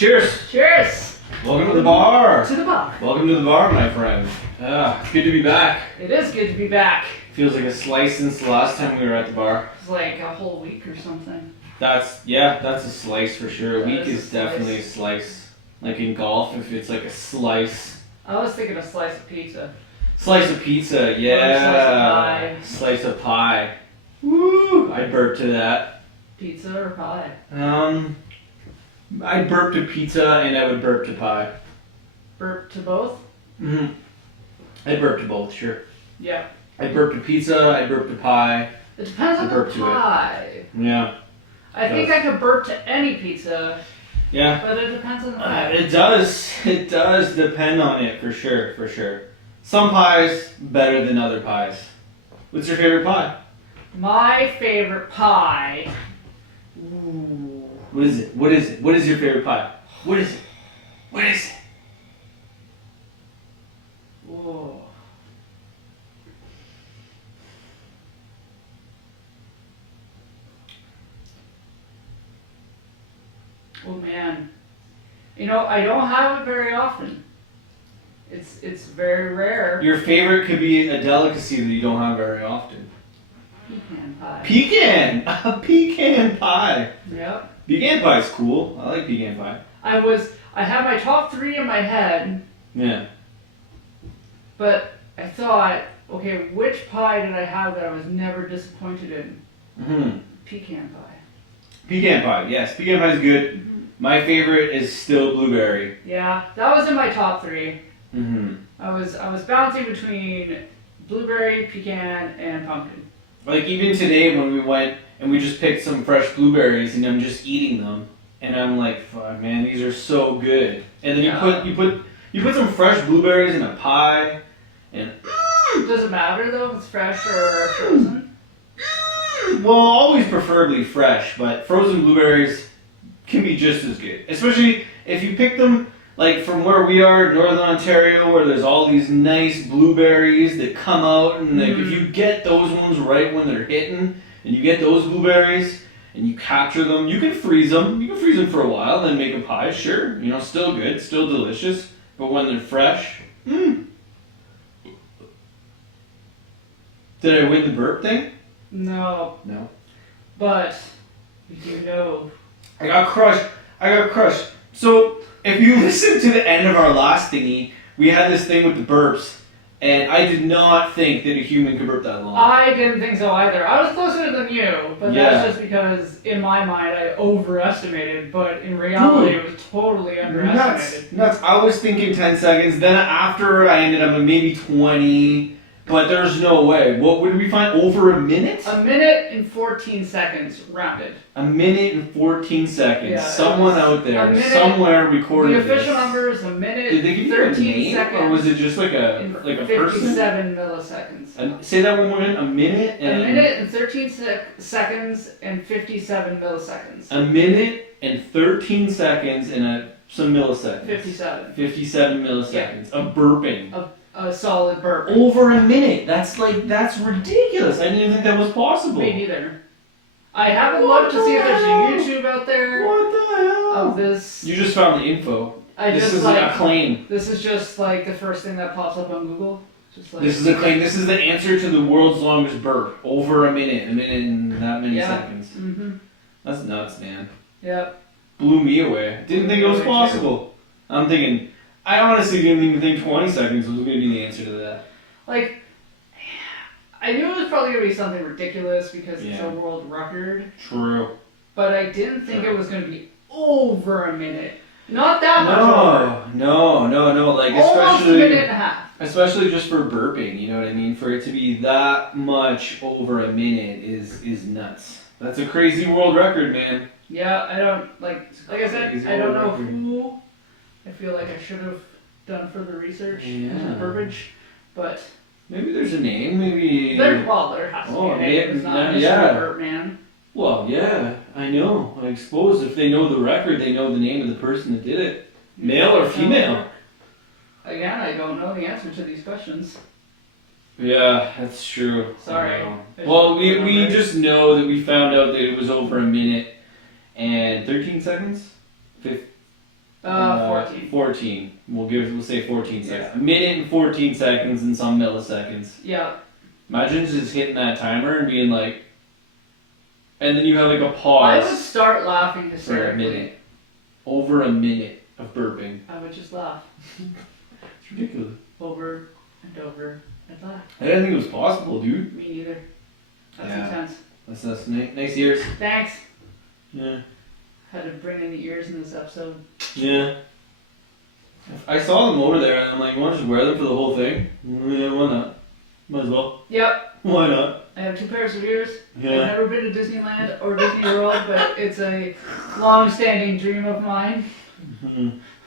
Cheers! Cheers! Welcome to the bar! To the bar. Welcome to the bar, my friend. It's good to be back. It is good to be back. Feels like a slice since the last time we were at the bar. It's like a whole week or something. That's a slice for sure. A week is definitely a slice. Like in golf, if it's like a slice. I was thinking a slice of pizza. Slice of pizza, yeah. Slice of pie. Woo! I'd burp to that. Pizza or pie? I'd burp to pizza and I would burp to pie. Burp to both? Mm-hmm. I'd burp to both, sure. Yeah. I'd burp to pizza, I'd burp to pie. It depends on the pie. Yeah. I think I could burp to any pizza. Yeah. But it depends on the pie. It does depend on it, for sure. Some pies better than other pies. What's your favorite pie? My favorite pie. Ooh. What is it? What is your favorite pie? What is it? Ooh. Oh man. You know, I don't have it very often. It's very rare. Your favorite could be a delicacy that you don't have very often. Pecan pie. Pecan! A pecan pie! Yep. Pecan pie's cool. I like pecan pie. I had my top 3 in my head. Yeah. But I thought, okay, which pie did I have that I was never disappointed in? Mm-hmm. Pecan pie. Pecan pie, yes. Pecan pie is good. Mm-hmm. My favorite is still blueberry. Yeah, that was in my top 3. Mm-hmm. I was bouncing between blueberry, pecan, and pumpkin. Like even today when we went and we just picked some fresh blueberries and I'm just eating them and I'm like, fuck man, these are so good. And then you put some fresh blueberries in a pie and Does it matter though if it's fresh or frozen? well, always preferably fresh, but frozen blueberries can be just as good. Especially if you pick them like from where we are, Northern Ontario, where there's all these nice blueberries that come out, and like if you get those ones right when they're hitting, and you get those blueberries, and you capture them, you can freeze them. You can freeze them for a while, then make a pie. Sure, you know, still good, still delicious. But when they're fresh, Did I win the burp thing? No. No. But you know. I got crushed. So, if you listen to the end of our last thingy, we had this thing with the burps, and I did not think that a human could burp that long. I didn't think so either. I was closer than you, but that's just because in my mind I overestimated, but in reality it was totally underestimated. Nuts. I was thinking 10 seconds, then after I ended up at maybe 20, but there's no way. What would we find? Over a minute? A minute and 14 seconds rounded. A minute and 14 seconds. Yeah, someone out there, somewhere recorded this. The official this. number is a minute, Did they give you 13 a name, seconds. or was it just like a person? 57 milliseconds. Say that one more again. A minute and 13 seconds and 57 milliseconds. A minute and 13 seconds and some milliseconds. 57. 57 milliseconds of burping. A solid burp. Over a minute. That's ridiculous. I didn't even think that was possible. Me neither. I haven't looked to see if there's a YouTube out there. What the hell? Of this. You just found the info. This is a claim. This is just like the first thing that pops up on Google. Just like, this is a claim. This is the answer to the world's longest burp. Over a minute and that many seconds. Mm-hmm. That's nuts, man. Yep. Blew me away. Didn't think it was possible. I'm thinking. I honestly didn't even think 20 seconds was going to be the answer to that. Like, I knew it was probably going to be something ridiculous because it's a world record. True. But I didn't think it was going to be over a minute. Not that much over. No. Like, almost especially, a minute and a half. Especially just for burping, you know what I mean? For it to be that much over a minute is nuts. That's a crazy world record, man. Yeah, I don't, like I said, I don't know who I feel like I should have done further research into the verbiage, but maybe there's a name. Maybe there has to be a name. It's not Mr. Burp Man. Well, yeah, I know. I suppose if they know the record, they know the name of the person that did it, male or female. Again, I don't know the answer to these questions. Yeah, that's true. Sorry. Well, we just know that we found out that it was over a minute and 13 seconds. 14. 14. We'll say 14 seconds. Yeah. A minute and 14 seconds and some milliseconds. Yeah. Imagine just hitting that timer and being like, and then you have like a I pause would start laughing for a hysterically. minute. Over a minute of burping. I would just laugh. It's ridiculous. Over and over and laugh. I didn't think it was possible, dude. Me neither. That's Yeah. intense. That's nice ears. Thanks. Yeah. Had to bring in the ears in this episode. Yeah. I saw them over there and I'm like, you want to just wear them for the whole thing? Yeah, why not? Might as well. Yep. Why not? I have 2 pairs of ears. Yeah. I've never been to Disneyland or Disney World, but it's a long-standing dream of mine.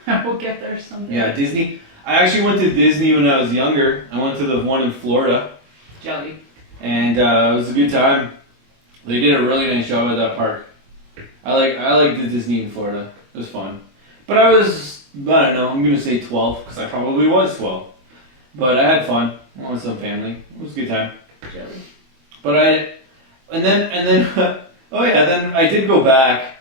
I will get there someday. Yeah, Disney. I actually went to Disney when I was younger. I went to the one in Florida. Jelly. And it was a good time. They did a really nice job at that park. I like the Disney in Florida. It was fun. But I don't know, I'm going to say 12 because I probably was 12. But I had fun. I went with some family. It was a good time. Jelly. But and then oh yeah, then I did go back.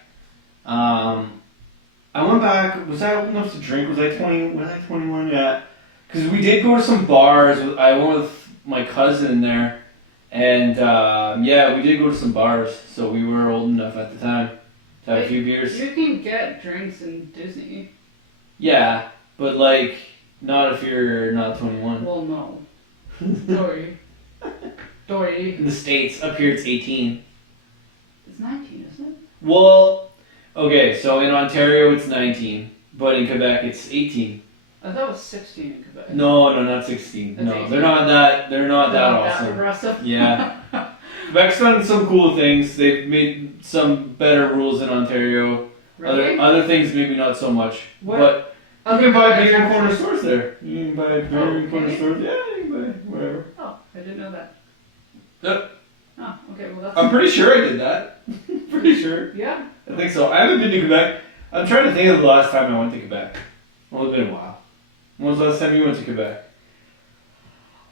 I went back. Was I old enough to drink? Was I 20? Was I 21? Yeah. Because we did go to some bars. I went with my cousin there, and yeah, we did go to some bars. So we were old enough at the time to have a few beers. You can get drinks in Disney. Yeah, but like not if you're not 21. Well, no. Dory. Dory. In the States, up here it's 18. It's 19, isn't it? Well, okay, so in Ontario it's 19, but in Quebec it's 18. I thought it was 16 in Quebec. No, not 16. That's No, 18. they're not that Not awesome. progressive. Yeah. Quebec's done some cool things. They've made some better rules in Ontario. Really? Other things maybe not so much. What? But you Other can buy than beer in that- corner stores there. You can buy beer in corner really? stores. Yeah, you can buy whatever. Oh, I didn't know that. Yep. Oh, okay, well that's... I'm pretty sure I did that. Pretty sure. Yeah. I think so. I haven't been to Quebec. I'm trying to think of the last time I went to Quebec. Well, it's been a while. When was the last time you went to Quebec?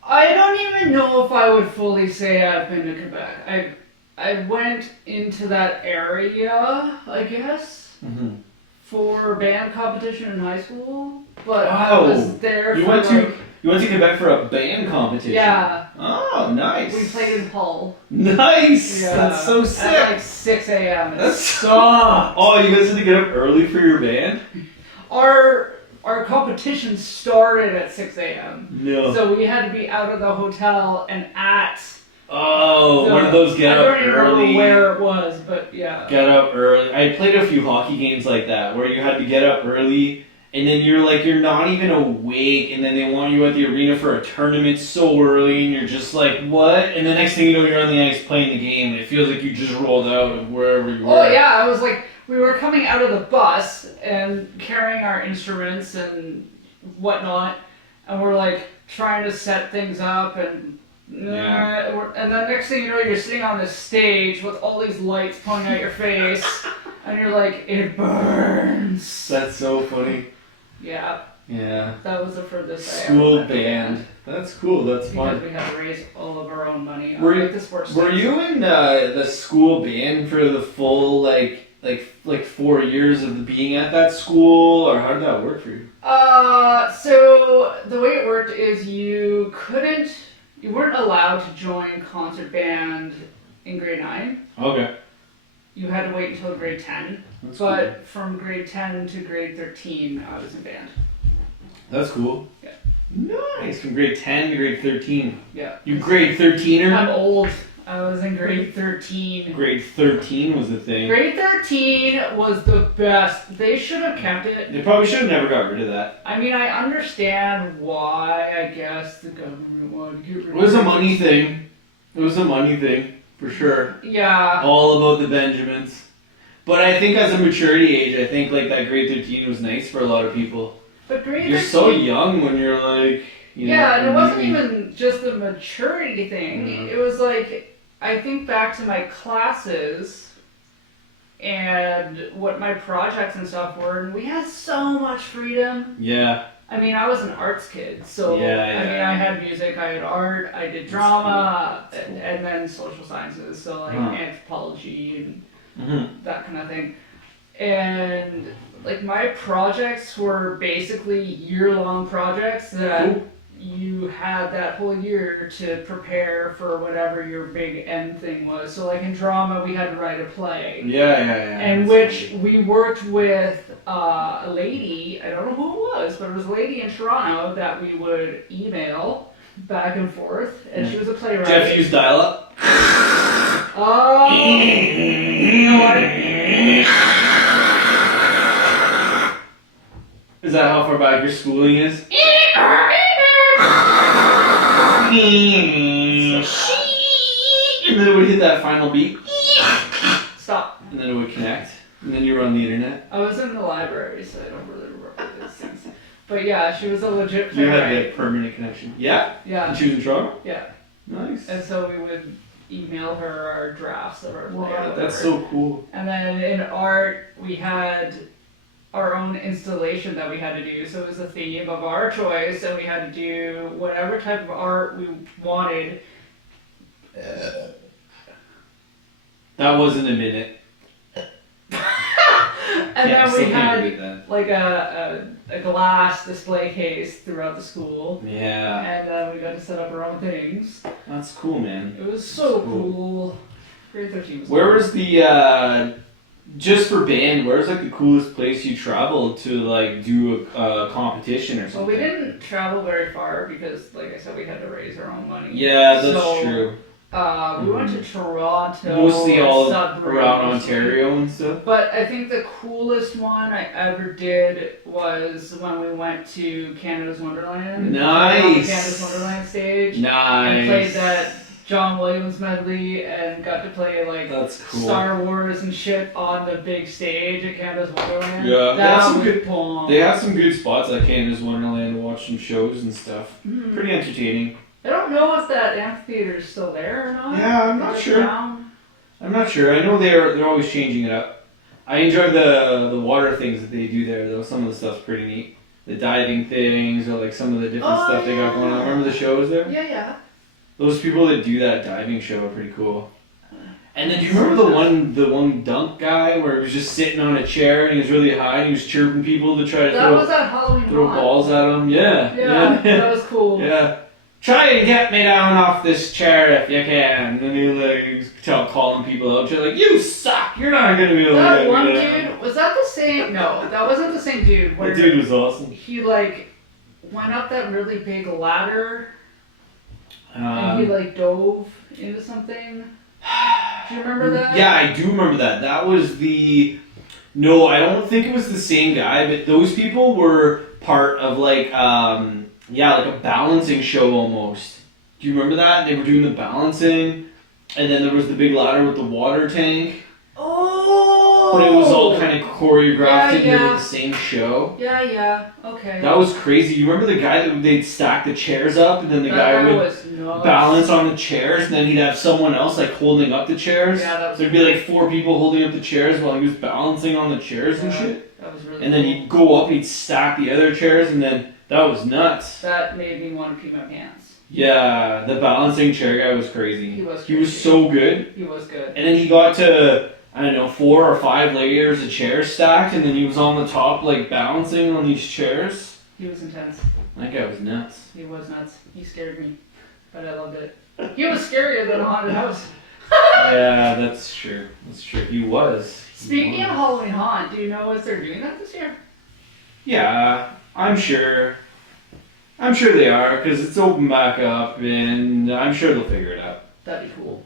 I don't even know if I would fully say I've been to Quebec. I went into that area, I guess, Mm-hmm. for band competition in high school, but I Wow. was there You for went like... You went to Quebec for a band competition? Yeah. Oh, nice. We played in Hull. Nice. Yeah. That's so At sick. like 6 a.m. That's so... Oh, you guys had to get up early for your band? Our competition started at 6 a.m. No. So we had to be out of the hotel and at... Oh, one of those get up I don't even early. remember where it was, but yeah. Get up early. I played a few hockey games like that where you had to get up early and then you're not even awake and then they want you at the arena for a tournament so early and you're just like, what? And the next thing you know, you're on the ice playing the game and it feels like you just rolled out of wherever you were. Oh yeah, I was like, we were coming out of the bus and carrying our instruments and whatnot, and we're like trying to set things up and and then next thing you know, you're sitting on this stage with all these lights pointing at your face, and you're like, it burns. That's so funny. Yeah, Yeah. that was the furthest I ever School went. band. That's cool. That's Because fun. we had to raise all of our own money. Were you- Like the sports Were things. you in the school band for the full like 4 years of being at that school, or how did that work for you? So the way it worked is you weren't allowed to join concert band in grade 9. Okay. You had to wait until grade 10. That's But from grade 10 to grade 13, I was in band. That's cool. Yeah. Nice. From grade 10 to grade 13. Yeah. You grade 13er? I'm old. I was in grade 13. Grade 13 was the thing. Grade 13 was the best. They should have kept it. They probably should have never got rid of that. I mean, I understand why, I guess, the government wanted to get rid of It was a money thing. It was a money thing, for sure. Yeah. All about the Benjamins. But I think as a maturity age, I think like that grade 13 was nice for a lot of people. But grade You're 13... so young when you're like, you know. Yeah, and it wasn't making- even just the maturity thing. Mhm. It was like, I think back to my classes and what my projects and stuff were, and we had so much freedom. Yeah. I mean, I was an arts kid, so Yeah, I mean, yeah. I had music, I had art, I did drama, and then social sciences, so like Huh. anthropology and Mm-hmm. that kind of thing. And like my projects were basically year-long projects that Cool. you had that whole year to prepare for whatever your big end thing was. So like in drama, we had to write a play. Yeah. In That's which funny. we worked with a lady, I don't know who it was, but it was a lady in Toronto that we would email back and forth, and she was a playwright. Jeff used dial-up. Oh, you know what? Is that how far back your schooling is? And then it would hit that final beat, Stop. and then it would connect, and then you were on the internet. I was in the library, so I don't really remember these things. But yeah, she was a legit You had playwright. a permanent connection. Yeah? Yeah, And she was in Toronto? yeah. Nice. And so we would email her our drafts of our play. or Wow, that's whatever. so cool. And then in art, we had our own installation that we had to do. So it was a theme of our choice, and we had to do whatever type of art we wanted. That wasn't a minute. And Yeah, I then still we can't had believe that. like a glass display case throughout the school. Yeah, And then we got to set up our own things. that's cool, man. It was so Cool. cool. Grade 13 was Where cool. was the, just for band, where's like the coolest place you traveled to like do a competition or Well, something? we didn't travel very far because, like I said, we had to raise our own money. Yeah, that's So, true. We went to Toronto. Mostly and all Sudbury around mostly. Ontario and stuff. But I think the coolest one I ever did was when we went to Canada's Wonderland. Nice. On the Canada's Wonderland stage. And Nice. played that John Williams medley and got to play like That's cool. Star Wars and shit on the big stage at Canada's Wonderland. Yeah, that that's some was good- bomb. They have some good spots at Canada's Wonderland to watch some shows and stuff. Mhm. Pretty entertaining. I don't know if that amphitheater is still there or not. Yeah, I'm not Is it sure. down? I'm not sure. I know they're always changing it up. I enjoy the water things that they do there though. Some of the stuff's pretty neat. The diving things or like some of the different Oh, stuff they got going on. yeah. Remember the shows there? Yeah. Those people that do that diving show are pretty cool. And then do you remember the one dunk guy where he was just sitting on a chair and he was really high and he was chirping people to try to That was at Halloween throw Haunt. balls at them? Yeah. Yeah, that was cool. Yeah. Try and get me down off this chair if you can. And then he like calling people out. You're like, you suck. You're not gonna be able to That get one me down. dude, was that the same? No, that wasn't the same dude. Where That dude was awesome. he like went up that really big ladder and he like dove into something. Do you remember that? Yeah, I do remember that. That was the. No, I don't think it was the same guy, but those people were part of like like a balancing show almost. Do you remember that? They were doing the balancing, and then there was the big ladder with the water tank. Oh. But it was all kind of choreographed into Yeah. the same show. Yeah. Okay. That was crazy. You remember the guy that they'd stack the chairs up, and then the guy would was nuts. balance on the chairs, and then he'd have someone else like holding up the chairs. Yeah, that was So there'd be like 4 people holding up the chairs while he was balancing on the chairs and Yeah. shit. That was really And then cool. he'd go up and he'd stack the other chairs, and then that was nuts. That made me want to pee my pants. Yeah, the balancing chair guy was crazy. He was He was crazy. so good. He was good. And then he got to, I don't know, 4 or 5 layers of chairs stacked, and then he was on the top like balancing on these chairs. He was intense. That guy was nuts. He was nuts. He scared me, but I loved it. He was scarier than a haunted house. Yeah, that's true. That's true. He was. He Speaking of was. Halloween Haunt, do you know if they're doing that this year? Yeah, I'm sure. I'm sure they are, because it's open back up, and I'm sure they'll figure it out. That'd be cool.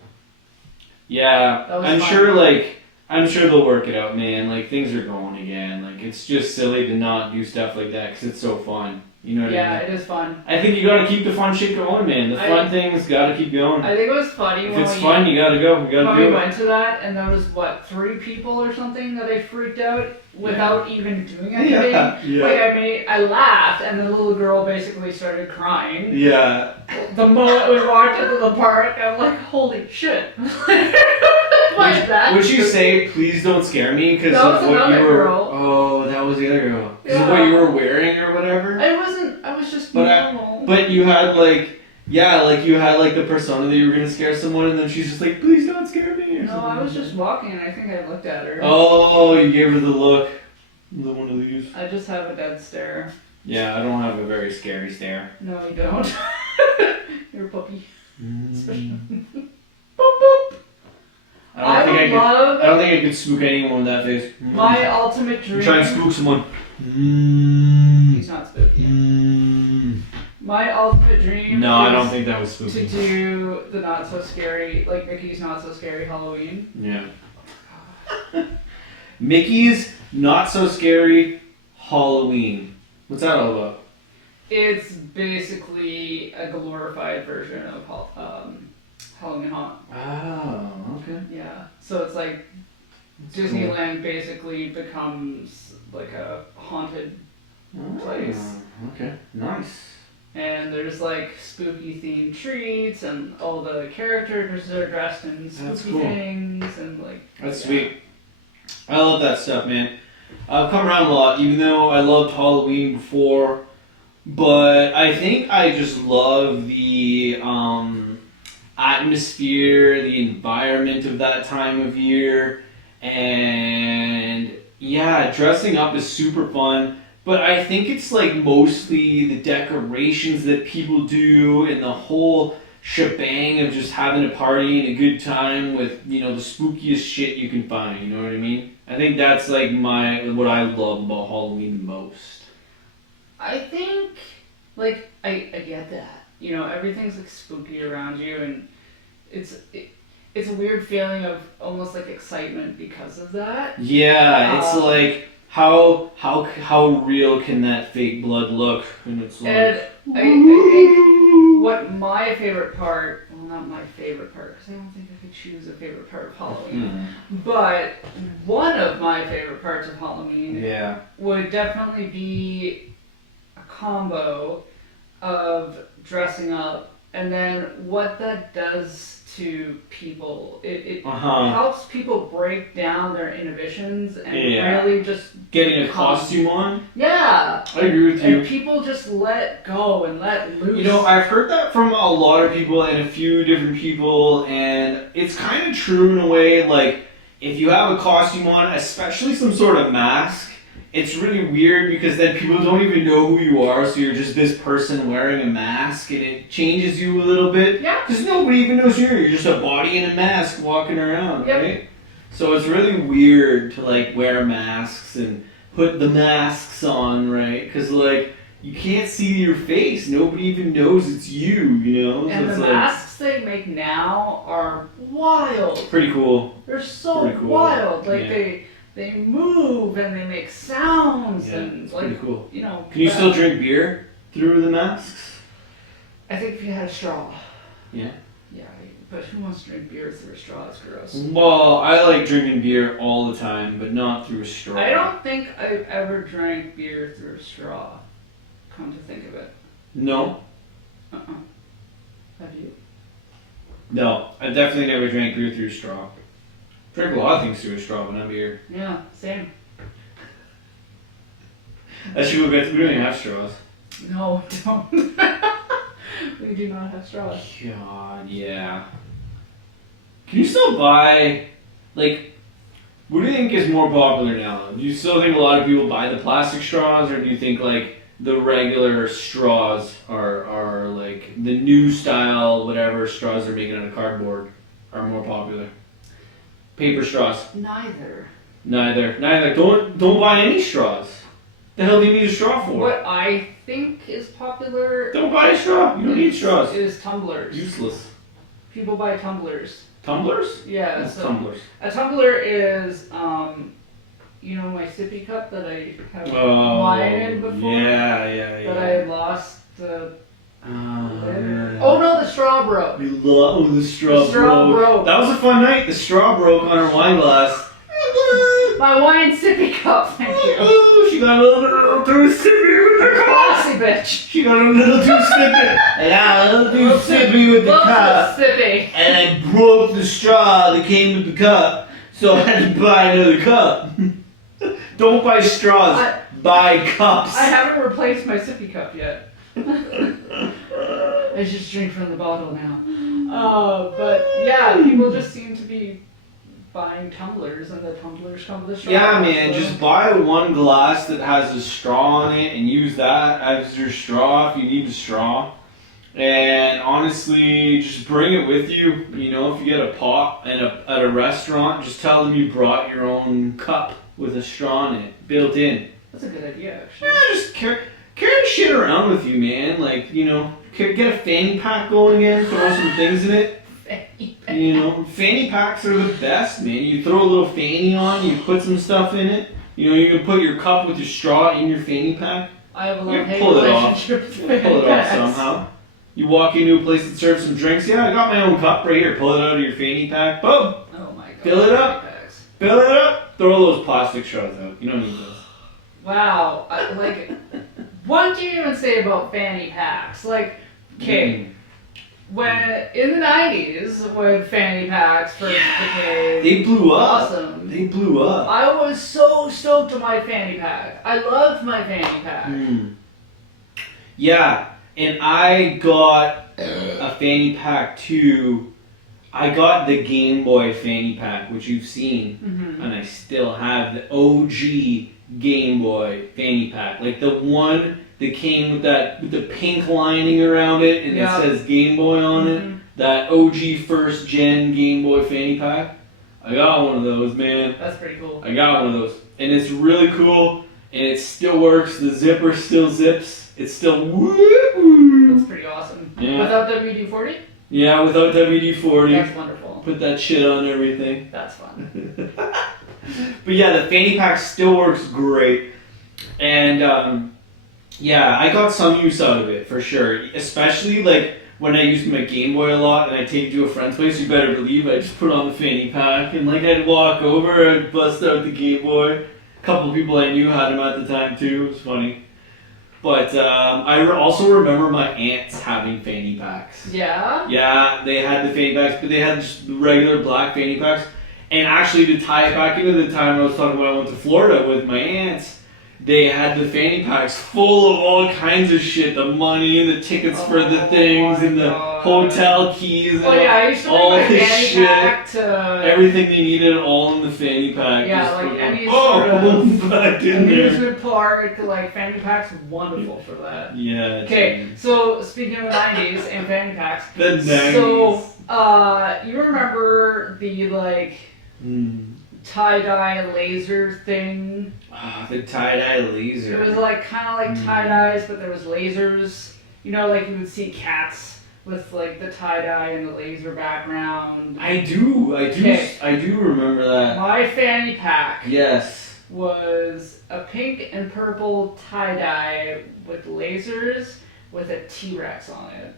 Yeah, That was I'm fun. sure, I'm sure they'll work it out, man. Like, things are going again. Like, it's just silly to not do stuff like that, because it's so fun. You know what I Yeah, mean? it is fun. I think you gotta keep the fun shit going, man. The fun things gotta keep going. I think it was funny If when it's we, fun, you gotta go. You gotta when we do it. went to that, and there was, 3 people or something that I freaked out without even doing anything. Like, I laughed, and the little girl basically started crying. Yeah. The moment we walked into the park, I'm like, holy shit. Why is that? Would you say, please don't scare me because That was of what you another were... girl. Oh, that was the other girl. Because of Yeah. what you were wearing or whatever? I was just But normal. But you had you had the persona that you were gonna scare someone, and then she's just like, please don't scare me. Or No, something. I was just walking, and I think I looked at her. Oh, you gave her the look. The one of these. I just have a dead stare. Yeah, I don't have a very scary stare. No, you don't. You're a puppy. Mm. Boop, boop. I don't think I could spook anyone with that face. My ultimate dream. Try and spook someone. He's not spooky. My ultimate dream. No, I don't think that was spooky. To do the not so scary, like Mickey's not so scary Halloween. Yeah. Mickey's Not So Scary Halloween. What's that all about? It's basically a glorified version of Halloween Haunt. Oh, okay. Yeah. So it's like That's Disneyland basically becomes like a haunted place. Oh, okay, nice. And there's like spooky themed treats, and all the characters are dressed in spooky things, and like. That's sweet. I love that stuff, man. I've come around a lot, even though I loved Halloween before. But I think I just love the atmosphere, the environment of that time of year. And yeah, dressing up is super fun. But I think it's like mostly the decorations that people do and the whole shebang of just having a party and a good time with, you know, the spookiest shit you can find, you know what I mean? I think that's like what I love about Halloween the most. I think, like, I get that. You know, everything's like spooky around you, and it's a weird feeling of almost like excitement because of that. Yeah, it's like how real can that fake blood look? And it's like, and I think what my favorite part, well, not my favorite part, because I don't think I could choose a favorite part of Halloween, but one of my favorite parts of Halloween would definitely be a combo of dressing up, and then what that does to people. It helps people break down their inhibitions and really just getting a costume on. Yeah, I agree with you. And people just let go and let loose. You know, I've heard that from a lot of people and a few different people, and it's kind of true in a way. Like, if you have a costume on, especially some sort of mask, it's really weird because then people don't even know who you are, so you're just this person wearing a mask, and it changes you a little bit. Yeah. Because nobody even knows you're just a body in a mask walking around, right? So it's really weird to, like, wear masks and put the masks on, right? Because, like, you can't see your face. Nobody even knows it's you, you know? And so the masks they make now are wild. Pretty cool. They're so wild. Like, they move and they make sounds and like, pretty cool. You know. Can you still drink beer through the masks? I think if you had a straw. Yeah. Yeah, but who wants to drink beer through a straw? It's gross. Well, I like drinking beer all the time, but not through a straw. I don't think I've ever drank beer through a straw. Come to think of it. No. Have you? No, I definitely never drank beer through a straw. Drink a lot of things through a straw, but not beer. Yeah, same. Actually, we don't even have straws. No, don't. We do not have straws. God, yeah. Can you still buy, like, what do you think is more popular now? Do you still think a lot of people buy the plastic straws, or do you think, like, the regular straws are like, the new style, whatever straws they're making out of cardboard are more popular? Paper straws. Neither. Don't buy any straws. The hell do you need a straw for? What I think is popular. Don't buy a straw. You don't need straws. Is tumblers. Useless. People buy tumblers. Tumblers? Yeah. What's tumblers? A tumbler is, you know, my sippy cup that I have wine in before. Yeah. That I lost the. Yeah. Oh no, the straw broke. You love the straw The straw broke. That was a fun night. The straw broke on her wine glass. My wine sippy cup, thank you. Oh, she got a little too sippy with the cup. Classy bitch. She got a little too sippy. Yeah, a little too sippy with the cup. Sippy. And I broke the straw that came with the cup, so I had to buy another cup. Don't buy straws. Buy cups. I haven't replaced my sippy cup yet. I just drink from the bottle now. But yeah, people just seem to be buying tumblers, and the tumblers come with a straw. Yeah, man, so- just buy one glass that has a straw on it and use that as your straw if you need a straw. And honestly, just bring it with you. You know, if you get a pot at a restaurant, just tell them you brought your own cup with a straw in it, built in. That's a good idea, actually. Yeah, just carry shit around with you, man. Like, you know, get a fanny pack going again, throw some things in it. Fanny pack. You know, fanny packs are the best, man. You throw a little fanny on, you put some stuff in it. You know, you can put your cup with your straw in your fanny pack. I have a You love-hate pull it off. relationship with Pull fanny it off packs. somehow. You walk into a place that serves some drinks. Yeah, I got my own cup right here. Pull it out of your fanny pack. Boom. Oh my god. Fill it up. fanny packs. Fill it up. Throw those plastic straws out. You don't need those. Wow. What do you even say about fanny packs? Like, okay, when in the 90s, when fanny packs first became They blew up. awesome, They blew up. I was so stoked to my fanny pack. I loved my fanny pack. Yeah, and I got a fanny pack too. I got the Game Boy fanny pack, which you've seen, and I still have the OG Game Boy fanny pack, like the one that came with the pink lining around it, and Yeah. it says Game Boy on it. That OG first gen Game Boy fanny pack. I got one of those, man. That's pretty cool. I got one of those, and it's really cool, and it still works. The zipper still zips. It's still woo. That's pretty awesome. Yeah. Without WD-40? Yeah, without WD-40. That's wonderful. Put that shit on everything. That's fun. But yeah, the fanny pack still works great, and yeah, I got some use out of it for sure. Especially like when I used my Game Boy a lot, and I take it to a friend's place. You better believe I just put on the fanny pack, and like I'd walk over, I'd bust out the Game Boy. A couple of people I knew had them at the time too. It was funny. But I also remember my aunts having fanny packs. Yeah? Yeah, they had the fanny packs, but they had just regular black fanny packs. And actually, to tie it back into the time I was talking about, I went to Florida with my aunts. They had the fanny packs full of all kinds of shit, the money and the tickets for the things and the hotel keys and Oh yeah, I used to all bring my this fanny shit. pack to... Everything they needed, all in the fanny pack. Yeah, Just like put any them- sort of back in there. amusement park, like fanny packs, wonderful for that. Yeah. Okay, so speaking of the 90s and fanny packs, The 90s. so you remember the like tie-dye laser thing? Ah, the tie-dye laser. It was like kind of like tie-dyes, but there was lasers. You know, like you would see cats with like the tie-dye and the laser background. I do remember that. My fanny pack Yes. was a pink and purple tie-dye with lasers with a T-Rex on it.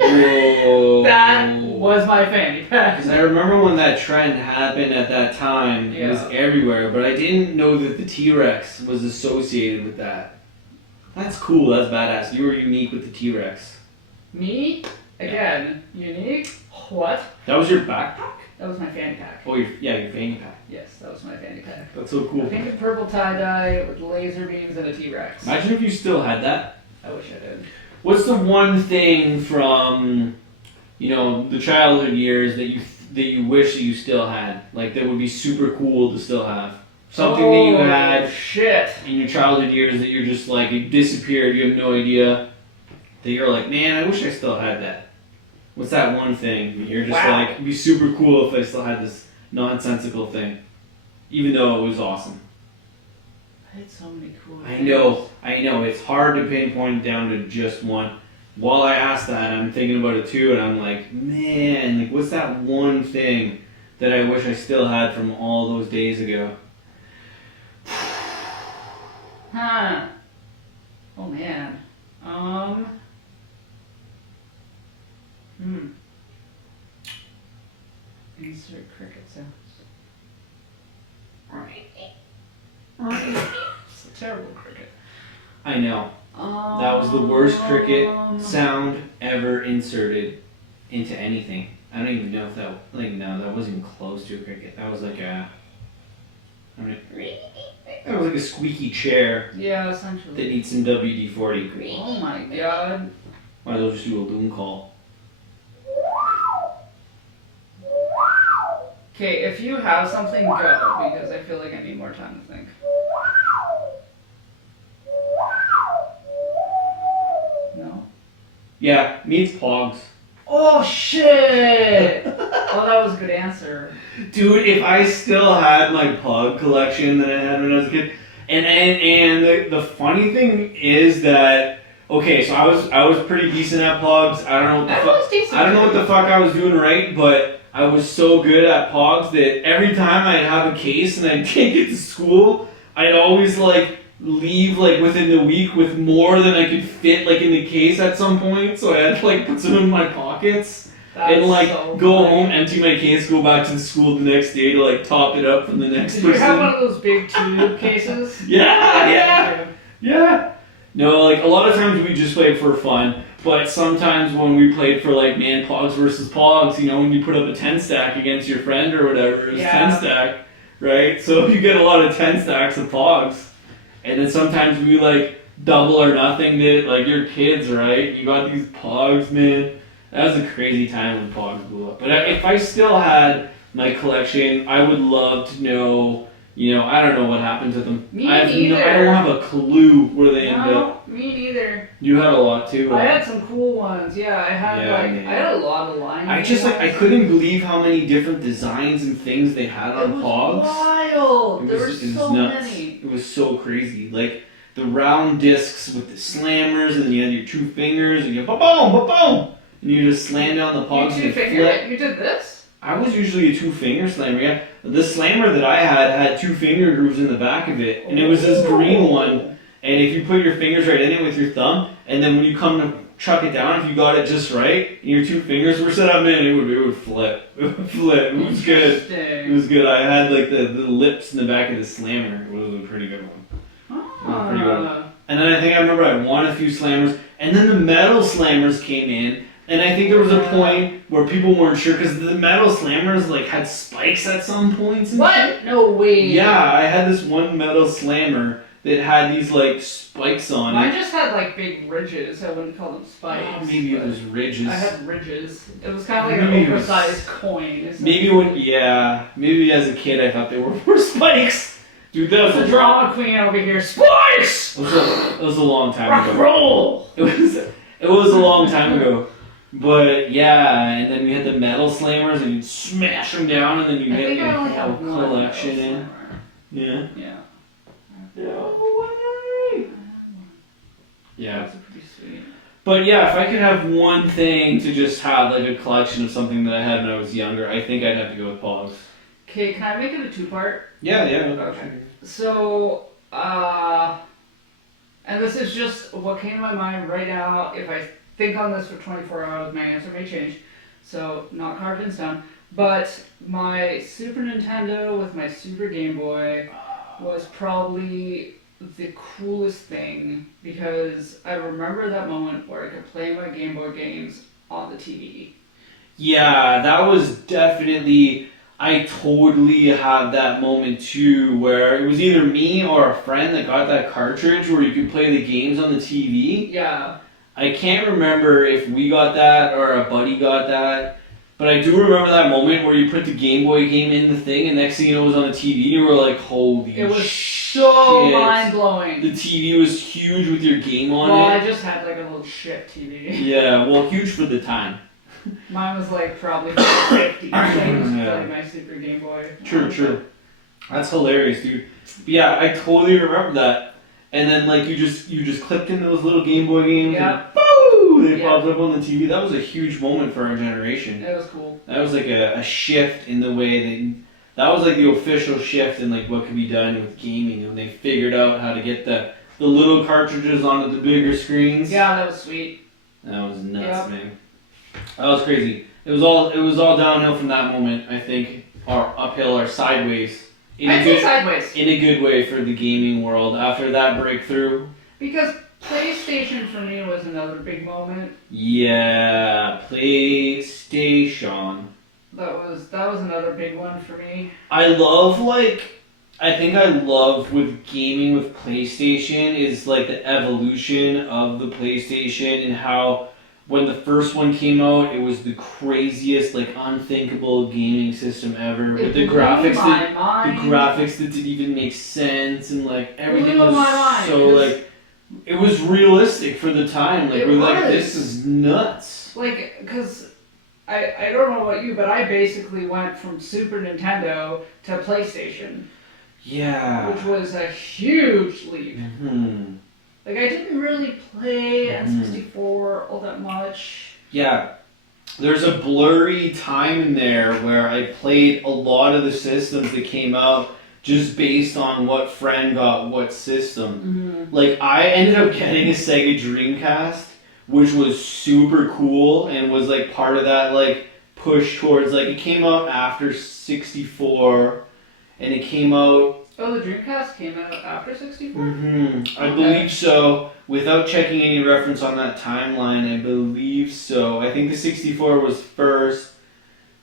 Whoa. That was my fanny pack. Because I remember when that trend happened at that time, it was everywhere, but I didn't know that the T-Rex was associated with that. That's cool, that's badass. You were unique with the T-Rex. Me? Again, unique? What? That was your backpack? That was my fanny pack. Oh, your fanny pack. Yes, that was my fanny pack. That's so cool. A pink and purple tie-dye with laser beams and a T-Rex. Imagine if you still had that. I wish I did. What's the one thing from, you know, the childhood years that you wish that you still had? Like that would be super cool to still have? Something that you had shit. in your childhood years that you're just like, it disappeared, you have no idea. That you're like, man, I wish I still had that. What's that one thing? You're just like, it'd be super cool if I still had this nonsensical thing. Even though it was awesome. I had so many cool I know. It's hard to pinpoint down to just one. While I asked that, I'm thinking about it too, and I'm like, man, like, what's that one thing that I wish I still had from all those days ago? Huh. Oh man. Insert cricket sounds. It's a terrible cricket. I know. That was the worst cricket sound ever inserted into anything. I don't even know if that, like, no, that wasn't even close to a cricket. That was like that was like a squeaky chair Yeah, that essentially. needs some WD-40. Oh my god. Might as well just do a loon call. Okay, if you have something, go, because I feel like I need more time to think. No? Yeah, meets Pogs. Oh, shit! Oh, that was a good answer. Dude, if I still had my Pog collection that I had when I was a kid, and the funny thing is that okay, so I was pretty decent at Pogs. I don't know what the fuck I don't know what the fuck I was doing right, but I was so good at Pogs that every time I'd have a case and I'd take it to school, I'd always like leave like within the week with more than I could fit like in the case at some point. So I had to like put some in my pockets. That's And like so go funny. home, empty my case, go back to the school the next day to like top it up from the next Did person. you have one of those big tube cases? Yeah. No, like a lot of times we just played for fun, but sometimes when we played for like man Pogs versus Pogs, you know, when you put up a 10 stack against your friend or whatever, it's 10 stack, right? So you get a lot of 10 stacks of Pogs, and then sometimes we like double or nothing it, like your kids, right? You got these Pogs, man. That was a crazy time when Pogs blew up. But if I still had my collection, I would love to know, you know, I don't know what happened to them. Me I neither. don't have a clue where they ended up. No, me neither. You had a lot too. I had some cool ones. Yeah, I had I had a lot of lines. I just like I couldn't believe how many different designs and things they had on Pogs. Wild. There were so nuts. many. It was so crazy. Like the round discs with the slammers, and then you had your two fingers, and you boom, boom, boom. And you just slam down the Pogs and flip. You did this? I was usually a two-finger slammer, yeah. The slammer that I had two finger grooves in the back of it, and it was this green one. And if you put your fingers right in it with your thumb, and then when you come to chuck it down, if you got it just right, and your two fingers were set up, man, it would flip. It would flip. It was good. It was good. I had like the lips in the back of the slammer. It was a pretty good one. Pretty good one. And then I remember I won a few slammers, and then the metal slammers came in. And I think there was a point where people weren't sure because the metal slammers like had spikes at some points. And what? Shit. No way. Yeah, I had this one metal slammer that had these like spikes on Mine it. just had like big ridges. I wouldn't call them spikes. Oh, maybe it was ridges. I had ridges. It was kind of like an oversized coin. Maybe as a kid I thought they were spikes. Dude, that was the drama queen over here. Spikes. It was a long time Rock ago. Roll. It was a long time ago. But yeah, and then we had the metal slammers, and you'd smash them down, and then you get your whole collection in. Yeah. Yeah. That's pretty sweet. But yeah, if I could have one thing to just have like a collection of something that I had when I was younger, I think I'd have to go with Pogs. Okay, can I make it a two-part? Yeah. Okay. So, and this is just what came to my mind right now. If I think on this for 24 hours, my answer may change. So, not carved in stone. But my Super Nintendo with my Super Game Boy was probably the coolest thing because I remember that moment where I could play my Game Boy games on the TV. Yeah, that was definitely... I totally had that moment too where it was either me or a friend that got that cartridge where you could play the games on the TV. Yeah. I can't remember if we got that or a buddy got that, but I do remember that moment where you put the Game Boy game in the thing and next thing you know it was on the TV and you were like, holy shit. It was so mind-blowing. The TV was huge with your game on it. Well, I just had like a little shit TV. Yeah, well, huge for the time. Mine was like probably 50. I used to play my Super Game Boy. True. That's hilarious, dude. But yeah, I totally remember that. And then like you just clipped in those little Game Boy games. Yeah. And boo! They popped up on the TV. That was a huge moment for our generation. It was cool. That was like a shift in the way that was like the official shift in like what could be done with gaming when they figured out how to get the little cartridges onto the bigger screens. Yeah, that was sweet. That was nuts, man. That was crazy. It was all downhill from that moment, I think, or uphill or sideways. I'd say sideways. In a good way for the gaming world after that breakthrough. Because PlayStation for me was another big moment. Yeah, PlayStation. That was another big one for me. I think I love with gaming with PlayStation is like the evolution of the PlayStation and how when the first one came out, it was the craziest, like unthinkable gaming system ever. With the graphics that didn't even make sense, and like everything was so like it was realistic for the time. Like we're like, this is nuts. Like, because I don't know about you, but I basically went from Super Nintendo to PlayStation. Yeah. Which was a huge leap. Mm-hmm. Like, I didn't really play N64 all that much. Yeah. There's a blurry time in there where I played a lot of the systems that came out just based on what friend got what system. Mm-hmm. Like, I ended up getting a Sega Dreamcast, which was super cool and was, like, part of that, like, push towards, like, it came out after 64, and it came out... Oh, the Dreamcast came out after 64? Mm-hmm. I believe so. Without checking any reference on that timeline, I believe so. I think the 64 was first.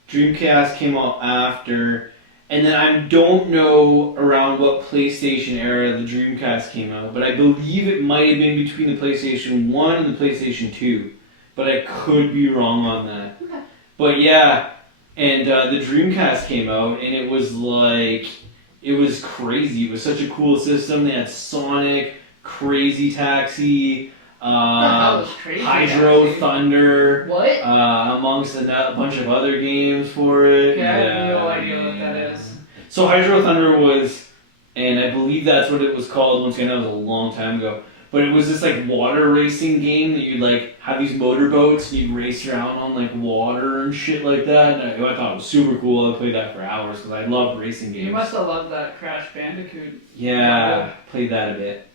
Dreamcast came out after. And then I don't know around what PlayStation era the Dreamcast came out, but I believe it might have been between the PlayStation 1 and the PlayStation 2. But I could be wrong on that. Okay. But yeah, and the Dreamcast came out, and it was like... It was crazy. It was such a cool system. They had Sonic, Crazy Taxi, Hydro Thunder, amongst a bunch of other games for it. Yeah, I have no idea what that is. So Hydro Thunder was, and I believe that's what it was called. Once again, that was a long time ago. But it was this like water racing game that you'd like have these motorboats and you'd race around on like water and shit like that. And I thought it was super cool. I played that for hours because I love racing games. You must have loved that Crash Bandicoot. Yeah, played that a bit.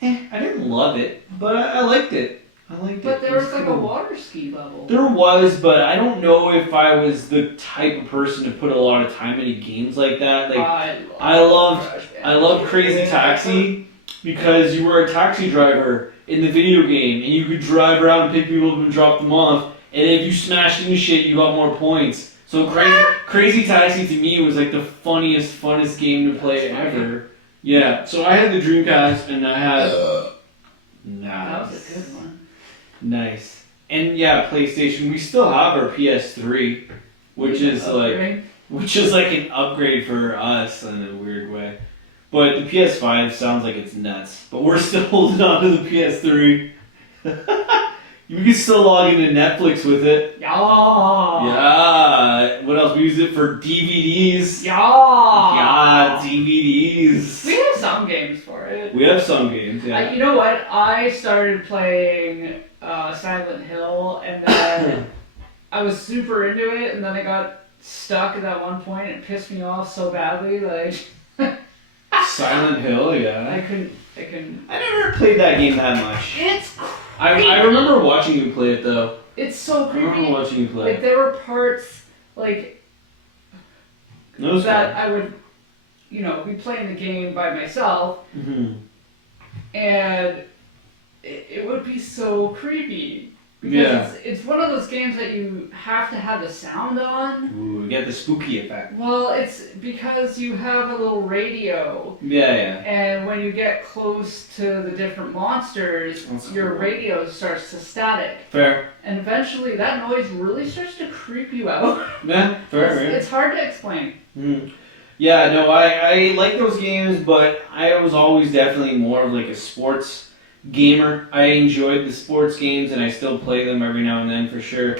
I didn't love it, but I liked it. But there was like a water ski level. There was, but I don't know if I was the type of person to put a lot of time into games like that. Like I loved Crazy Taxi. Because you were a taxi driver in the video game, and you could drive around and pick people up and drop them off, and if you smashed into shit, you got more points. So Crazy Taxi to me was like the funnest game to play ever. Yeah, so I had the Dreamcast, and I had... That was a good one. Nice. And yeah, PlayStation, we still have our PS3, which is like an upgrade for us in a weird way. But the PS5 sounds like it's nuts. But we're still holding on to the PS3. You can still log into Netflix with it. Yeah. Yeah. What else? We use it for DVDs. Yeah. Yeah, DVDs. We have some games for it. We have some games, yeah. You know what? I started playing Silent Hill, and then I was super into it, and then I got stuck at that one point, and it pissed me off so badly that Silent Hill, yeah. I couldn't. I never played that game that much. It's I remember watching you play it though. It's so creepy. I remember watching you play. Like there were parts like that I would, be playing the game by myself, and it would be so creepy. Because it's one of those games that you have to have the sound on. Ooh, you get the spooky effect. Well, it's because you have a little radio. Yeah. And when you get close to the different monsters, your radio starts to static. Fair. And eventually that noise really starts to creep you out. Yeah, fair. It's hard to explain. Mm. Yeah, no, I like those games, but I was always definitely more of like a sports gamer. I enjoyed the sports games, and I still play them every now and then for sure,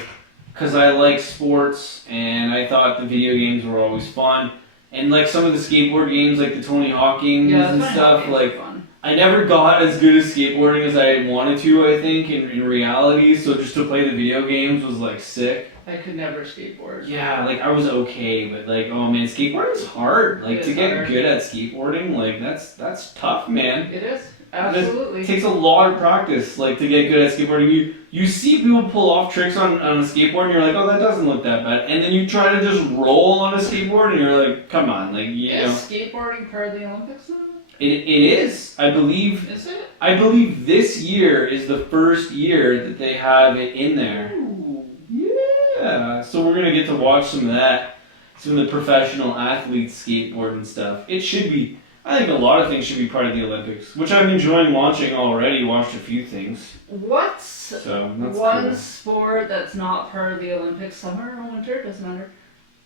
because I like sports, and I thought the video games were always fun. And like some of the skateboard games, like the Tony Hawk games and stuff, like fun. I never got as good at skateboarding as I wanted to, I think, in reality, so just to play the video games was like sick. I could never skateboard. Yeah, like I was okay, but like, oh man, skateboarding is hard. Like to get good at skateboarding, like that's tough, man. It is. Absolutely. It takes a lot of practice, like, to get good at skateboarding. You see people pull off tricks on a skateboard, and you're like, oh, that doesn't look that bad. And then you try to just roll on a skateboard, and you're like, come on, like, Is skateboarding part of the Olympics now? It is, I believe. Is it? I believe this year is the first year that they have it in there. Ooh. Yeah. So we're gonna get to watch some of that, some of the professional athletes skateboard and stuff. It should be. I think a lot of things should be part of the Olympics, which I'm enjoying watching already. Watched a few things. What's So that's one cool. sport that's not part of the Olympics, summer or winter, doesn't matter,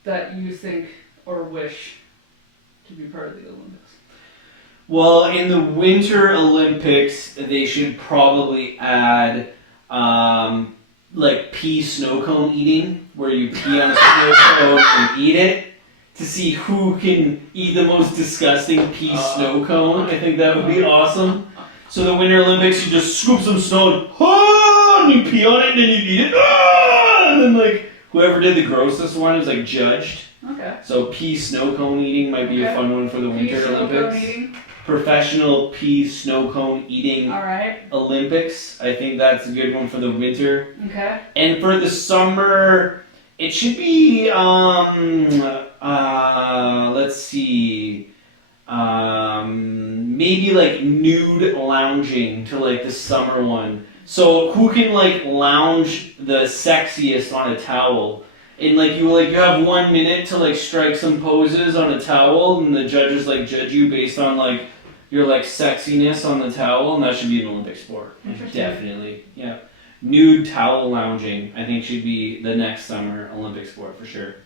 that you think or wish to be part of the Olympics? Well, in the Winter Olympics, they should probably add like pea snow cone eating, where you pee on a snow cone and eat it, to see who can eat the most disgusting pea snow cone. I think that would be awesome. So the Winter Olympics, you just scoop some snow and you pee on it and then you eat it. And then like whoever did the grossest one is like judged. Okay. So pea snow cone eating might be a fun one for the Winter Olympics. Professional pea snow cone eating Olympics. I think that's a good one for the winter. Okay. And for the summer, it should be let's see, maybe like nude lounging to like the summer one. So who can like lounge the sexiest on a towel? And like you have 1 minute to like strike some poses on a towel, and the judges like judge you based on like your like sexiness on the towel, and that should be an Olympic sport. Definitely, yeah. Nude towel lounging, I think, should be the next summer Olympic sport for sure.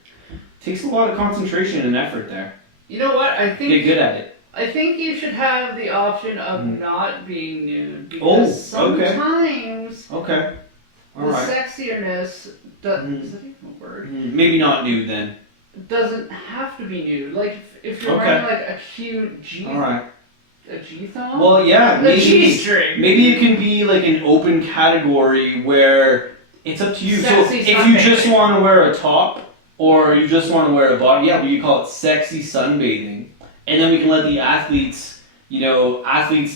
Takes a lot of concentration and effort there. You know what? I think get good at it. I think you should have the option of not being nude, because sometimes okay. All the right. sexierness is that even a word? Maybe not nude then. Doesn't have to be nude. Like if you're wearing like a cute a G-thong. Well, yeah, a G-string. Maybe it can be like an open category where it's up to you. Sexy so if you just want to wear a top or you just want to wear a body, yeah, we call it sexy sunbathing, and then we can let the athletes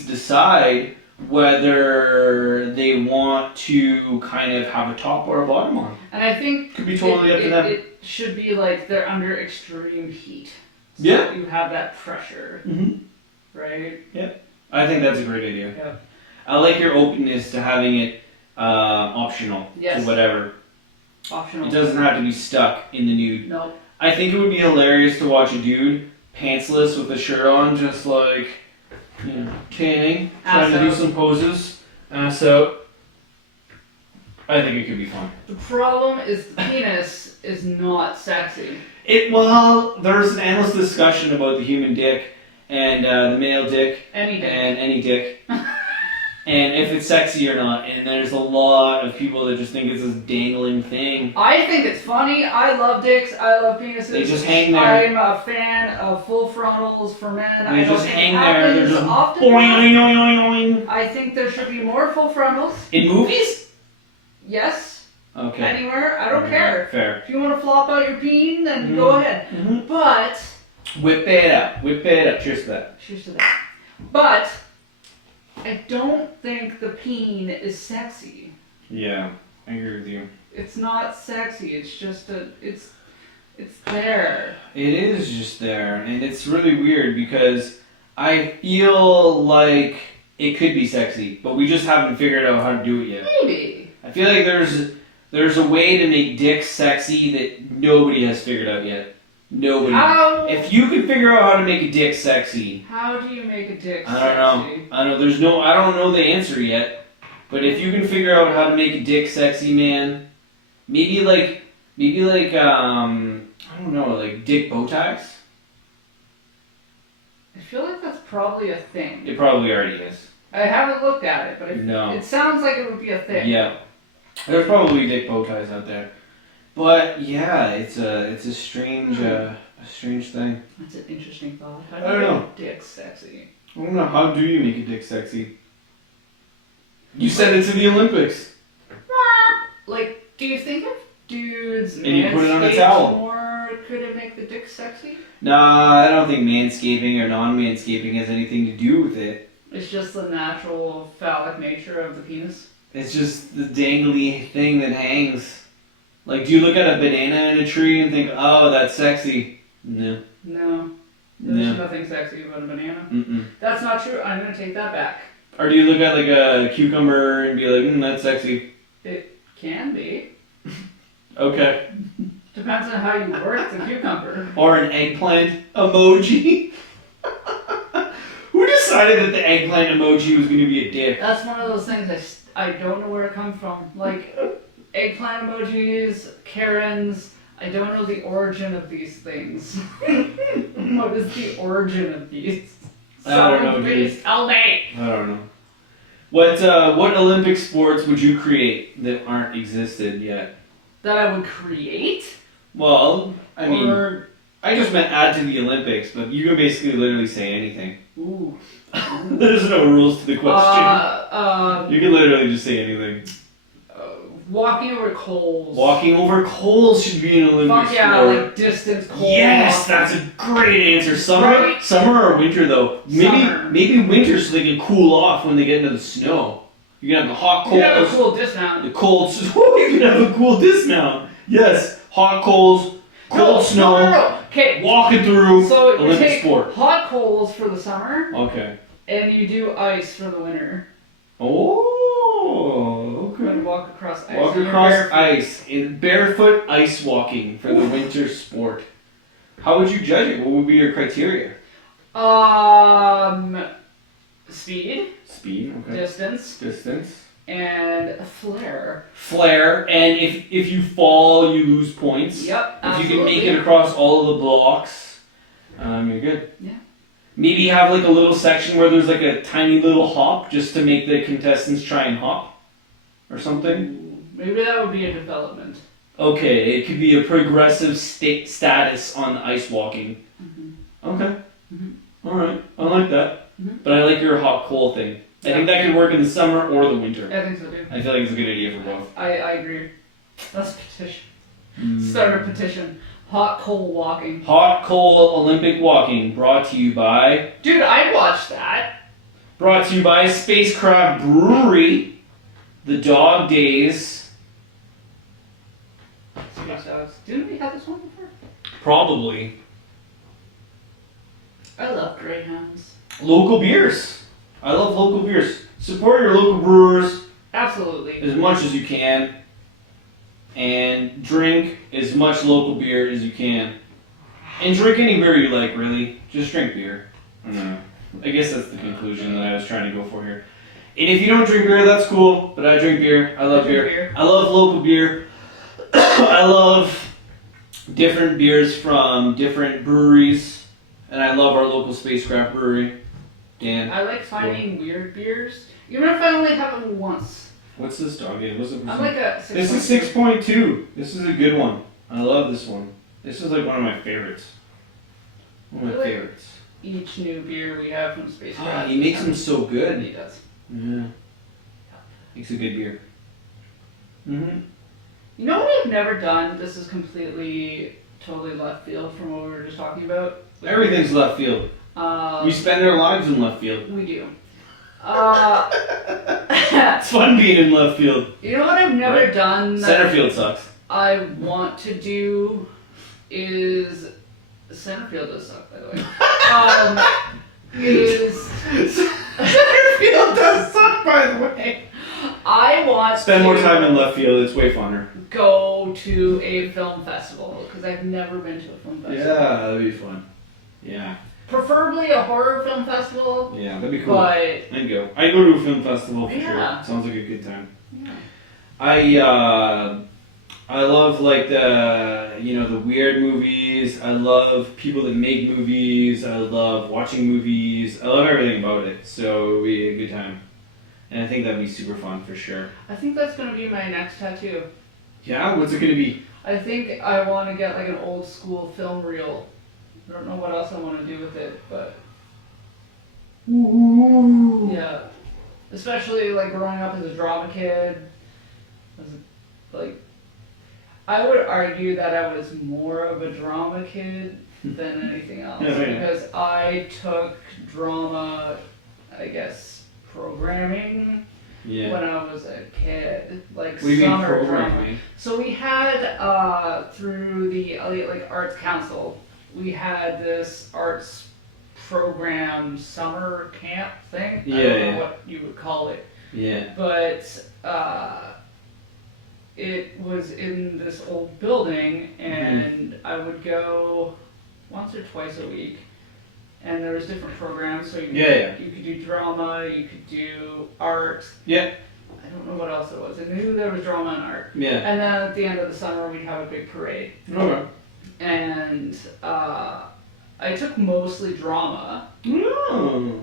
decide whether they want to kind of have a top or a bottom on. And I think could be totally up to them. It should be like they're under extreme heat. So you have that pressure. Right? Yep. I think that's a great idea. Yeah. I like your openness to having it optional to whatever. Optional. It doesn't have to be stuck in the nude. No. I think it would be hilarious to watch a dude pantsless with a shirt on, just like, tanning, trying to do some poses, ass out. I think it could be fun. The problem is the penis is not sexy. There's an endless discussion about the human dick and the male dick and any dick. And if it's sexy or not, and there's a lot of people that just think it's this dangling thing. I think it's funny. I love dicks. I love penises. They just hang there. I'm a fan of full frontals for men. They just hang there. They're just often. Boing, oing, oing. I think there should be more full frontals. In movies? Yes. Okay. Anywhere. I don't care. Fair. If you want to flop out your peen, then go ahead. But whip it up. Cheers to that. Cheers to that. But I don't think the peen is sexy. Yeah, I agree with you. It's not sexy. It's just it's there. It is just there, and it's really weird because I feel like it could be sexy, but we just haven't figured out how to do it yet. Maybe. I feel like there's a way to make dicks sexy that nobody has figured out yet. Nobody. How? If you could figure out how to make a dick sexy. How do you make a dick sexy? I don't know the answer yet. But if you can figure out how to make a dick sexy, man, maybe like I don't know, like dick bow ties? I feel like that's probably a thing. It probably already is. I haven't looked at it, but it sounds like it would be a thing. Yeah. There's probably dick bow ties out there. But yeah, it's a strange thing. That's an interesting thought. How I do don't you know. make a dick sexy? I don't know. How do you make a dick sexy? You send it to the Olympics. Like, do you think if dudes and you put it on a towel more, could it make the dick sexy? Nah, I don't think manscaping or non-manscaping has anything to do with it. It's just the natural phallic nature of the penis. It's just the dangly thing that hangs. Like, do you look at a banana in a tree and think, oh, that's sexy? No. No. There's nothing sexy about a banana. Mm-mm. That's not true. I'm going to take that back. Or do you look at, like, a cucumber and be like, that's sexy? It can be. Okay. Depends on how you work the cucumber. Or an eggplant emoji. decided that the eggplant emoji was going to be a dick? That's one of those things I don't know where it comes from. Like, eggplant emojis, Karens, I don't know the origin of these things. What is the origin of these? I don't know, Please tell me! I don't know. What Olympic sports would you create that aren't existed yet? That I would create? Well, I mean, Or, I just meant add to the Olympics, but you can basically literally say anything. ooh. There's no rules to the question. You can literally just say anything. Walking over coals. Walking over coals should be an Olympic Fuck yeah, sport. like distance coal. Yes, walking. that's a great answer. Summer, Right? summer or winter though. Summer. Maybe winter so they can cool off when they get into the snow. You can have the hot coals. You have a cool dismount. The cold. You can have a cool dismount. Yes, hot coals, cold snow. No. Okay. Walking through So you Olympic take sport. hot coals for the summer, Okay. and you do ice for the winter. Oh, You okay. walk across ice. Walk and you're across barefoot. ice in barefoot ice walking for the winter sport. How would you judge it? What would be your criteria? Speed, Speed. Okay. distance, Distance. and flair. Flare, and if you fall, you lose points. Yep. If you can absolutely. make it across all of the blocks, you're good. Yeah. Maybe have like a little section where there's like a tiny little hop just to make the contestants try and hop, or something. Ooh, maybe that would be a development. Okay, it could be a progressive status on ice walking. Mm-hmm. Okay. Mhm. All right. I like that. Mhm. But I like your hot coal thing. I think that could work in the summer or the winter. I think so too. I feel like it's a good idea for both. I agree. Let's petition. Start a petition. Hot coal walking. Hot coal Olympic walking brought to you by Dude, I'd watch that. Spacecraft Brewery, The Dog Days. Space dogs. Didn't we have this one before? Probably. I love greyhounds. Local beers. I love local beers. Support your local brewers Absolutely. as much as you can. And drink as much local beer as you can. And drink any beer you like, really. Just drink beer. I don't know. I guess that's the conclusion that I was trying to go for here. And if you don't drink beer, that's cool. But I drink beer. I love beer. I love local beer. I love different beers from different breweries. And I love our local Spacecraft Brewery. Dan. I like finding weird beers. Even if I only have them once. What's this dog? Yeah, what's the I'm like a 6. This is 6.2. This is a good one. I love this one. This is like one of my favorites. One of my Really? favorites. Each new beer we have from Spacecraft. He makes them so good. He does. Yeah. Makes a good beer. Mm-hmm. You know what I've never done? This is completely, totally left field from what we were just talking about. Everything's left field. We spend our lives in left field. We do. It's fun being in left field. You know what I've never Right. done that Center field sucks. I want to do is center field does suck, by the way. Center field does suck, by the way. I want Spend to more time in left field. It's way funner. go to a film festival because I've never been to a film festival. Yeah, that'd be fun. Yeah. Preferably a horror film festival, Yeah, that'd be cool. but I'd go. I'd go to a film festival for Yeah. sure. Sounds like a good time. yeah. I love like the weird movies. I love people that make movies. I love watching movies. I love everything about it. So it'd be a good time. And I think that'd be super fun for sure. I think that's gonna be my next tattoo. Yeah, what's it gonna be? I think I want to get like an old school film reel. I don't know what else I want to do with it, but Ooh. yeah. Especially like growing up as a drama kid. I would argue that I was more of a drama kid than anything else. Yeah. Because I took drama, I guess, programming Yeah. when I was a kid. Like What do you mean summer drama. programming? So we had, through the like Arts Council, we had this arts program summer camp thing. I don't know what you would call it. Yeah. But it was in this old building, and I would go once or twice a week, and there was different programs. So Yeah. you could do drama, you could do art. Yeah. I don't know what else it was. I knew there was drama and art. Yeah. And then at the end of the summer, we'd have a big parade. Okay. And I took mostly drama. Oh.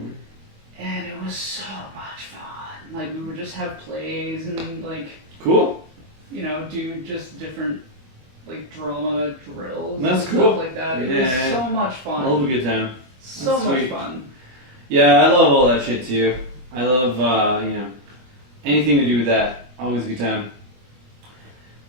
And it was so much fun. Like, we would just have plays and, like, Cool. you know, do just different, like, drama drills That's and cool. stuff like that. It was Yeah. so much I fun. love a good time. So That's much sweet. fun. Yeah, I love all that shit too. I love, you know, anything to do with that. Always a good time.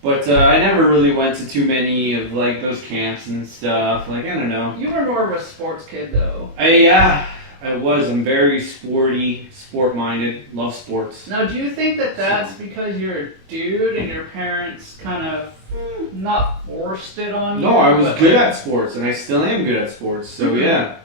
But I never really went to too many of like those camps and stuff. Like, I don't know. You were more of a sports kid, though. I was. I'm very sporty, sport-minded. Love sports. Now, do you think that that's because you're a dude and your parents kind of not forced it on you? No, I was but, good like, at sports, and I still am good at sports. So yeah,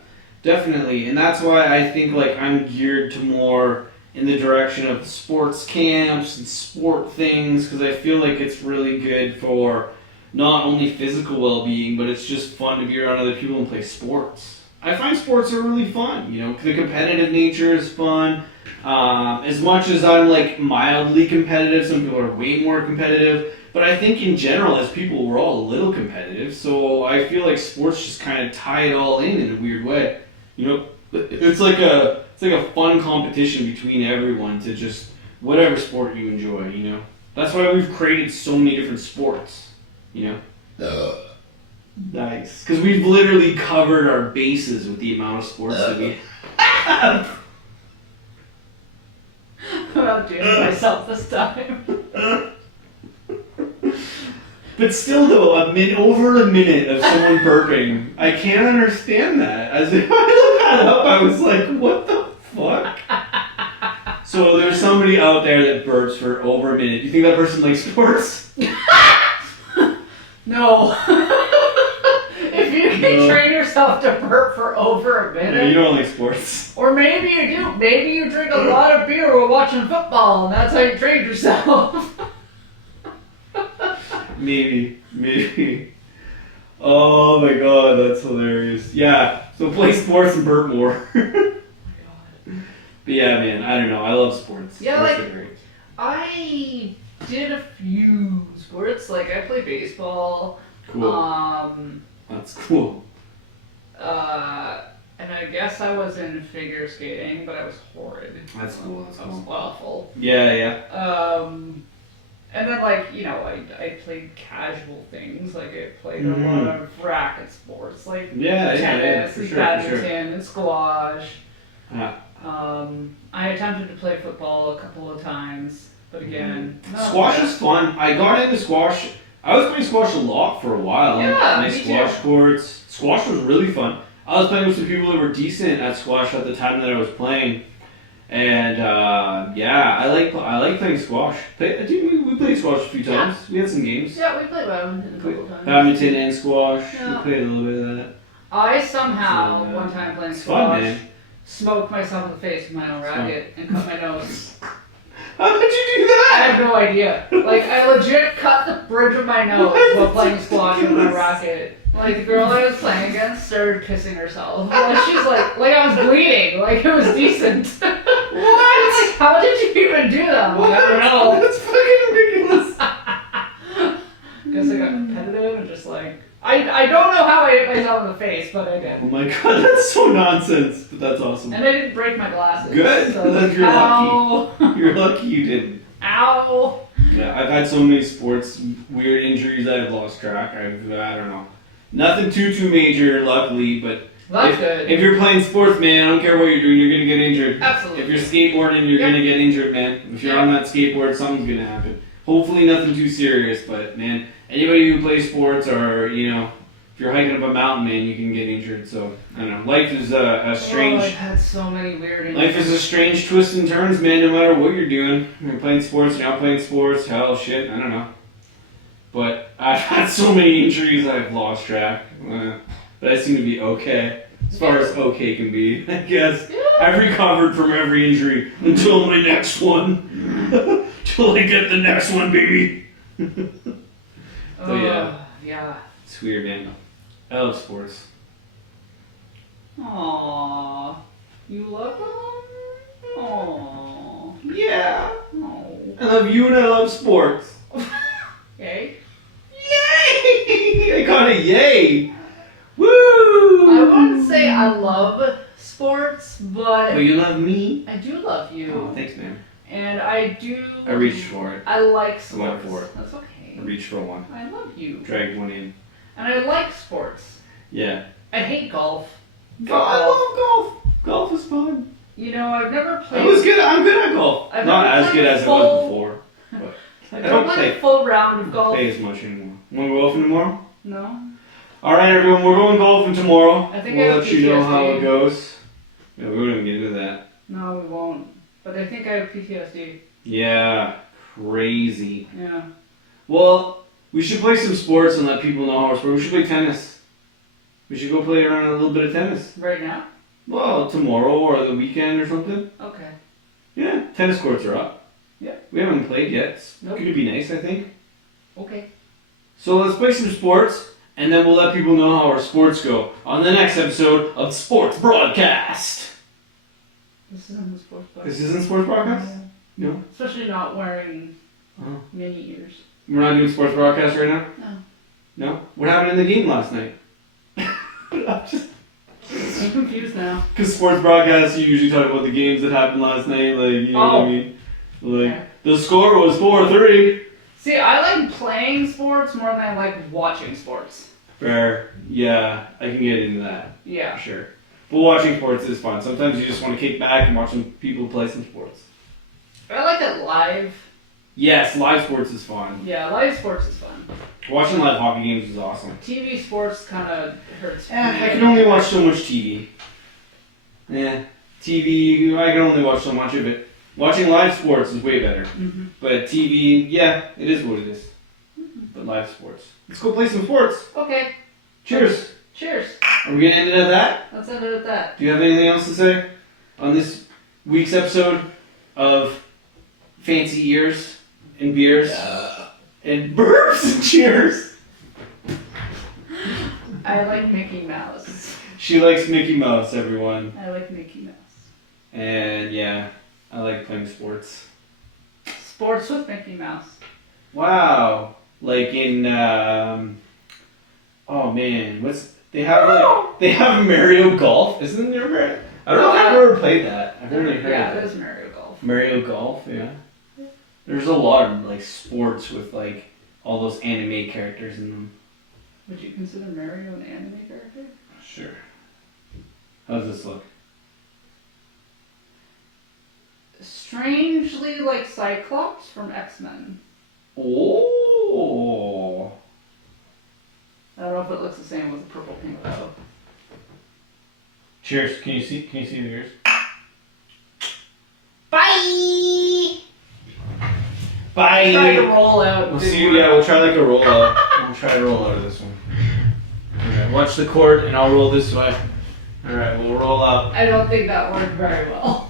definitely. And that's why I think like I'm geared to more in the direction of sports camps and sport things, because I feel like it's really good for not only physical well-being, but it's just fun to be around other people and play sports. I find sports are really fun. You know, the competitive nature is fun. As much as I'm like mildly competitive, some people are way more competitive. But I think in general, as people, we're all a little competitive. So I feel like sports just kind of tie it all in a weird way. You know, it's like a fun competition between everyone to just whatever sport you enjoy. You know, that's why we've created so many different sports. You know. Nice. Because we've literally covered our bases with the amount of sports that we have. I'm outdoing myself this time. But still, though, over a minute of someone burping, I can't understand that. As if I looked that up, I was like, what the fuck? So there's somebody out there that burps for over a minute. Do you think that person likes sports? No. If you can train yourself to burp for over a minute. Yeah, you don't like sports. Or maybe you do. Maybe you drink a lot of beer while watching football, and that's how you train yourself. Maybe. Oh my god, that's hilarious. Yeah, so play sports and burp more. But yeah, man, I don't know. I love sports. Yeah, sports like- are great. I did a few sports. Like, I played baseball. Cool. That's cool. And I guess I was in figure skating, but I was horrid. That's cool. That's I was cool. awful. Yeah. And then, like, you know, I played casual things. Like, I played a Mhm. lot of racket sports, like Yeah, tennis for and sure, badminton and squash. Yeah. I attempted to play football a couple of times, but again, not Squash much. is fun. I got into squash. I was playing squash a lot for a while. Yeah, Nice me squash too. courts. Squash was really fun. I was playing with some people that were decent at squash at the time that I was playing. And yeah, I like playing squash. We played squash a few times. We had some games. Yeah, we played badminton a couple of times. Badminton and squash. Yeah. We played a little bit of that. I somehow, So, one time playing It's fun, squash, man. smoked myself in the face with my own racket and cut my nose. How did you do I that? have no idea. Like, I legit cut the bridge of my nose What? while playing squash with my Ridiculous. racket. Like, the girl I was playing against started pissing herself. Like, she's like I was bleeding. Like, it was decent. What? Like, how did you even do that? I'm like, I don't know. That's fucking ridiculous. Guess I got competitive and just like, I don't know how I hit myself in the face, but I did. Oh my god, that's so nonsense, but that's awesome. And I didn't break my glasses. Good, So, then you're ow. You're lucky you didn't. Ow. Yeah, I've had so many sports weird injuries I've lost track. I don't know. Nothing too major, luckily, but That's good. if you're playing sports, man, I don't care what you're doing, you're gonna get injured. Absolutely. If you're skateboarding, you're Yep. gonna get injured, man. If you're on that skateboard, something's gonna happen. Hopefully nothing too serious, but man, anybody who plays sports or, you know, if you're hiking up a mountain, man, you can get injured. So, I don't know. Life is a strange... Oh, I've had so many weird injuries. Life is a strange twist and turns, man, no matter what you're doing. You're playing sports, you're not playing sports, hell, shit, I don't know. But I've had so many injuries I've lost track. But I seem to be okay. As far as okay can be, I guess. Yeah. I've recovered from every injury until my next one. Till I get the next one, baby. So yeah. Yeah. It's weird, man. I love sports. Aww. You love them? Aww. Yeah. Oh. I love you and I love sports. Yay. Yay! I got a yay. Woo! I wouldn't say I love sports, But but you love me. I do love you. Oh, thanks, man. And I do. I reached for it. I like I went sports. for it. That's okay. I reached for one. I love you. Dragged one in. And I like sports. Yeah. I hate golf. I love golf. Golf is fun. You know, I've never played. I'm good at golf. I've Not never as played good a as it full- was before. But I I don't don't play play. a full round of golf. Play as much anymore. Want to go golfing tomorrow? No. All right, everyone. We're going golfing tomorrow. I think I we'll have let you know how PTSD. it goes. Yeah, we won't even get into that. No, we won't. But I think I have PTSD. Yeah, crazy. Yeah. Well, we should play some sports and let people know how we're sports. We should play tennis. We should go play around a little bit of tennis. Right now? Well, tomorrow or the weekend or something. Okay. Yeah, tennis courts are up. Yeah. We haven't played yet. It's Nope. gonna be nice, I think. Okay. So let's play some sports, and then we'll let people know how our sports go on the next episode of Sports Broadcast. This isn't the sports book. This isn't Sports Broadcast? No? Especially not wearing Oh. mini ears. We're not doing Sports Broadcast right now? No. No? What happened in the game last night? I'm confused now. Because Sports Broadcast, you usually talk about the games that happened last night, like, you know what I mean? Like, Okay. the score was 4-3. See, I like playing sports more than I like watching sports. Fair. Yeah, I can get into that. Yeah. For sure. But watching sports is fun. Sometimes you just want to kick back and watch some people play some sports. I like it live. Yes, live sports is fun. Yeah, live sports is fun. Watching live hockey games is awesome. TV sports kind of hurts. I can only watch so much TV. Yeah, TV, I can only watch so much of it. Watching live sports is way better. Mm-hmm. But TV, yeah, it is what it is. But live sports. Let's go play some sports. Okay. Cheers. Cheers. Are we going to end it at that? Let's end it at that. Do you have anything else to say on this week's episode of Fancy Ears and Beers and Burps and Cheers? I like Mickey Mouse. She likes Mickey Mouse, everyone. I like Mickey Mouse. And yeah, I like playing sports. Sports with Mickey Mouse. Wow. Like in, oh man, they have Mario Golf, isn't there? I don't know if I've ever played that. I've only heard Yeah, of it. there's Mario Golf. Mario Golf, yeah. There's a lot of like sports with like all those anime characters in them. Would you consider Mario an anime character? Sure. How does this look? Strangely like Cyclops from X-Men. Oh. I don't know if it looks the same with the purple pink though. Cheers. Can you see the ears? Bye! Bye. Try to roll out. We'll see. Yeah, we'll try like a roll out. We'll try to roll out of this one. Alright, watch the cord and I'll roll this way. Alright, we'll roll out. I don't think that worked very well.